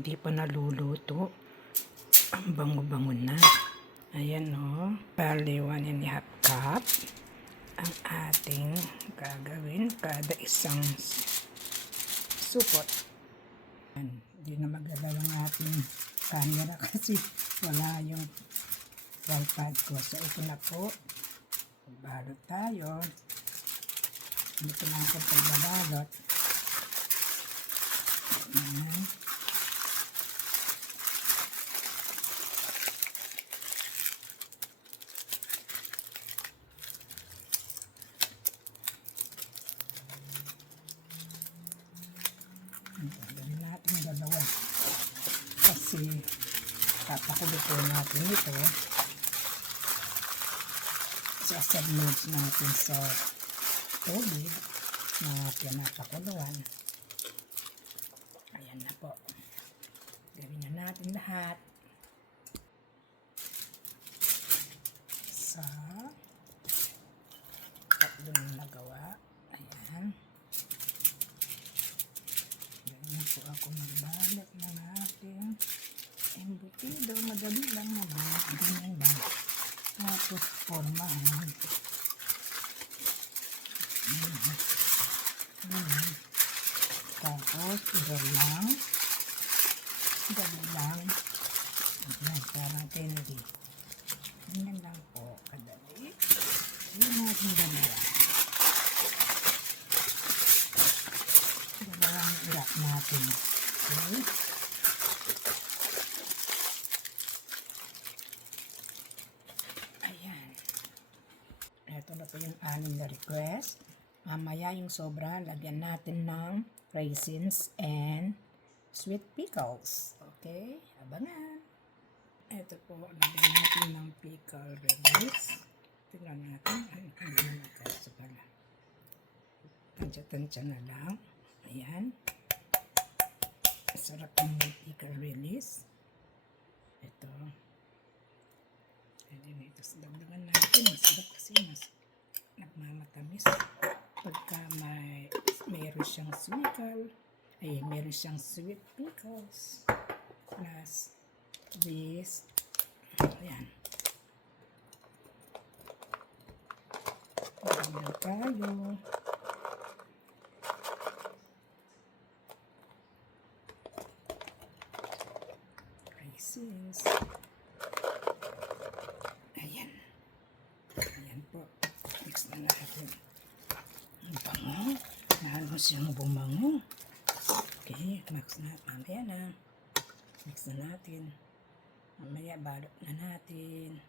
hindi pa naluluto. Ang bango-bango na. Ayan o. Bali 1½ cup ang ating gagawin kada isang supot. Hindi na magalaw ang ating camera kasi wala yung tripod ko. So ito na po. Magbalot tayo. Dito lang po pagbabalot. Ayan. Gawin natin dalawa. Kasi papakulo po natin ito. Sasubmerge natin sa tubig na pinapakuluan. Ayan na po. Gawin na natin lahat. Sa tatlong nagawa. Ayan. Ganyan po ako magbalot ng ating embutido. Madali lang naman. Ganyan lang. Tapos formahan. Ayan. Tapos dali lang. Ayan, parang Kennedy. Ganyan lang po. Kadali. Ayan natin dalawa. Dalawang ilak natin. Okay. Ayan. Ito na po yung anim na request. Mamaya yung sobra, lagyan natin ng raisins and sweet pickles. Okay? Abangan. Ito po, lagyan natin ng pickle release. Tingnan natin. Ay, hindi na nagkaso pala. Tansya-tansya na lang. Ayan. Sarap ng pickle release. Ito. Pwede na ito. Dagdagan natin. Masarap kasi mas nagmamatamis. Pagka mayroon siyang mayroon siyang sweet pickles plus this. Ayan. Dagdag tayo. Raisins. Ayan. Ayan po. Mix na natin. Ang bango. Nahalos siyang bumango. Okay. Mix na. Mamaya na. Mix na natin. Mamaya balot na natin.